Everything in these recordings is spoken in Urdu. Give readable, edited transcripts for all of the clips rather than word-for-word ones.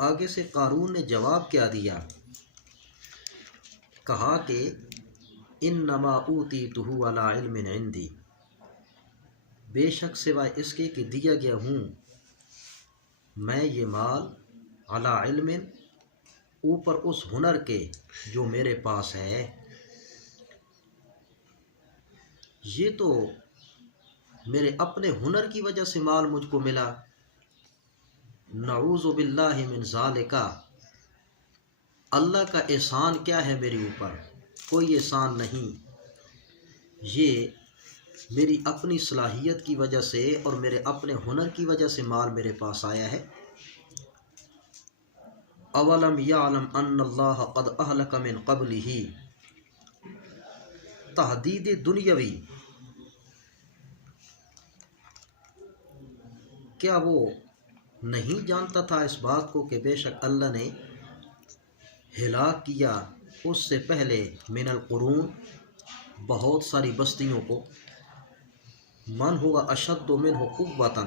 آگے سے قارون نے جواب کیا دیا؟ کہا کہ انما اوتیتہ علی علم عندی، بے شک سوائے اس کے کہ دیا گیا ہوں میں یہ مال علی علم، اوپر اس ہنر کے جو میرے پاس ہے۔ یہ تو میرے اپنے ہنر کی وجہ سے مال مجھ کو ملا، نعوذ باللہ من ذالک، اللہ کا احسان کیا ہے میرے اوپر؟ کوئی احسان نہیں، یہ میری اپنی صلاحیت کی وجہ سے اور میرے اپنے ہنر کی وجہ سے مال میرے پاس آیا ہے۔ اولم یعلم ان اللہ قد اہلک من قبلہ، تحدید دنیاوی، کیا وہ نہیں جانتا تھا اس بات کو کہ بے شک اللہ نے ہلاک کیا اس سے پہلے من القرون بہت ساری بستیوں کو، من ہوا اشد منہ قوۃ،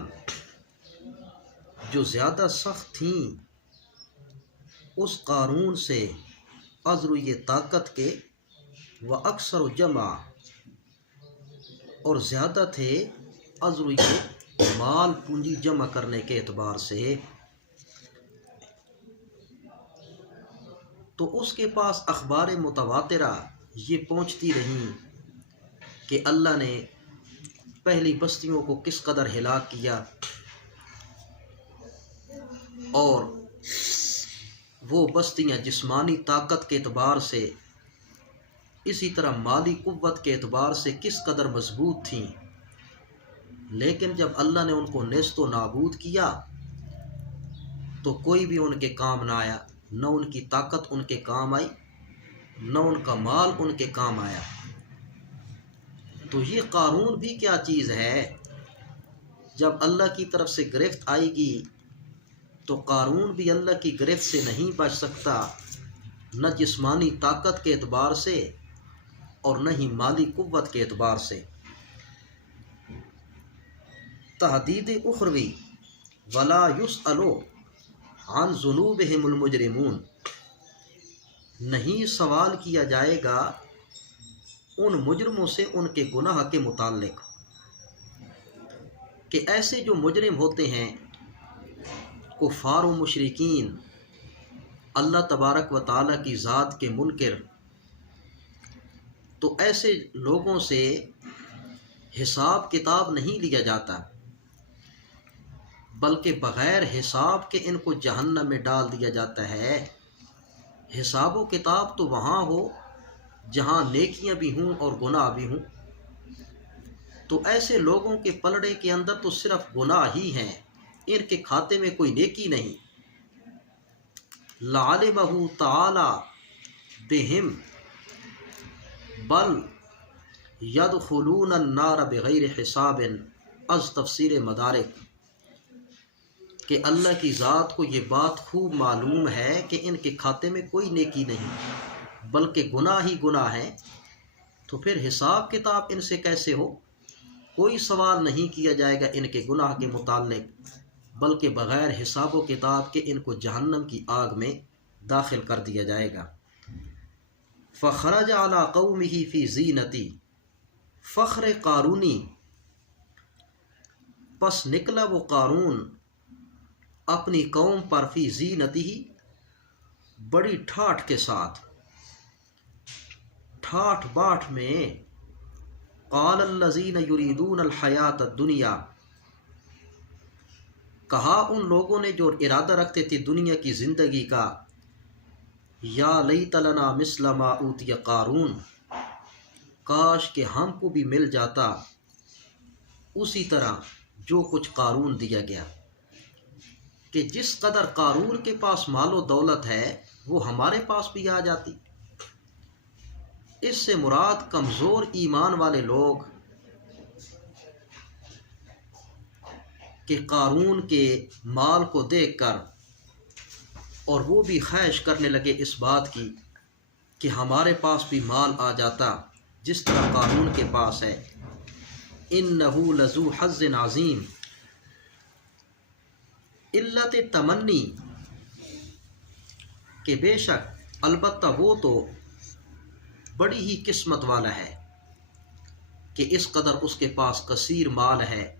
جو زیادہ سخت تھیں اس قارون سے عذر طاقت کے، و اکثر جمع، اور زیادہ تھے عذر مال پونجی جمع کرنے کے اعتبار سے۔ تو اس کے پاس اخبار متواترہ یہ پہنچتی رہیں کہ اللہ نے پہلی بستیوں کو کس قدر ہلاک کیا، اور وہ بستیاں جسمانی طاقت کے اعتبار سے، اسی طرح مالی قوت کے اعتبار سے کس قدر مضبوط تھیں، لیکن جب اللہ نے ان کو نیست و نابود کیا تو کوئی بھی ان کے کام نہ آیا، نہ ان کی طاقت ان کے کام آئی، نہ ان کا مال ان کے کام آیا۔ تو یہ قارون بھی کیا چیز ہے؟ جب اللہ کی طرف سے گرفت آئے گی تو قارون بھی اللہ کی گرفت سے نہیں بچ سکتا، نہ جسمانی طاقت کے اعتبار سے اور نہ ہی مالی قوت کے اعتبار سے۔ تحدید اخروی، ولا یسأل عن ذنوبہم المجرمون، نہیں سوال کیا جائے گا ان مجرموں سے ان کے گناہ کے متعلق، کہ ایسے جو مجرم ہوتے ہیں کفار و مشرکین، اللہ تبارک و تعالیٰ کی ذات کے منکر، تو ایسے لوگوں سے حساب کتاب نہیں لیا جاتا، بلکہ بغیر حساب کے ان کو جہنم میں ڈال دیا جاتا ہے۔ حساب و کتاب تو وہاں ہو جہاں نیکیاں بھی ہوں اور گناہ بھی ہوں، تو ایسے لوگوں کے پلڑے کے اندر تو صرف گناہ ہی ہیں، ان کے کھاتے میں کوئی نیکی نہیں۔ لعلمہ تعالی بہم بل یدخلون النار بغیر حساب، از تفسیر مدارک، کہ اللہ کی ذات کو یہ بات خوب معلوم ہے کہ ان کے کھاتے میں کوئی نیکی نہیں بلکہ گناہ ہی گناہ ہیں، تو پھر حساب کتاب ان سے کیسے ہو؟ کوئی سوال نہیں کیا جائے گا ان کے گناہ کے متعلق، بلکہ بغیر حساب و کتاب کے ان کو جہنم کی آگ میں داخل کر دیا جائے گا۔ فخرج علی قومہ فی زینتی، فخر قارونی، پس نکلا وہ قارون اپنی قوم پر، فی زینتی، بڑی ٹھاٹھ کے ساتھ، ٹھاٹھ باٹھ میں۔ قال الذین یریدون الحیات الدنیا، کہا ان لوگوں نے جو ارادہ رکھتے تھے دنیا کی زندگی کا، یا لیت لنا مثل ما اوتی قارون، کاش کہ ہم کو بھی مل جاتا اسی طرح جو کچھ قارون دیا گیا، کہ جس قدر قارون کے پاس مال و دولت ہے وہ ہمارے پاس بھی آ جاتی۔ اس سے مراد کمزور ایمان والے لوگ کہ قارون کے مال کو دیکھ کر اور وہ بھی خواہش کرنے لگے اس بات کی کہ ہمارے پاس بھی مال آ جاتا جس طرح قارون کے پاس ہے۔ انہ لذو حظ عظیم، علت تمنی کہ بے شک البتہ وہ تو بڑی ہی قسمت والا ہے کہ اس قدر اس کے پاس کثیر مال ہے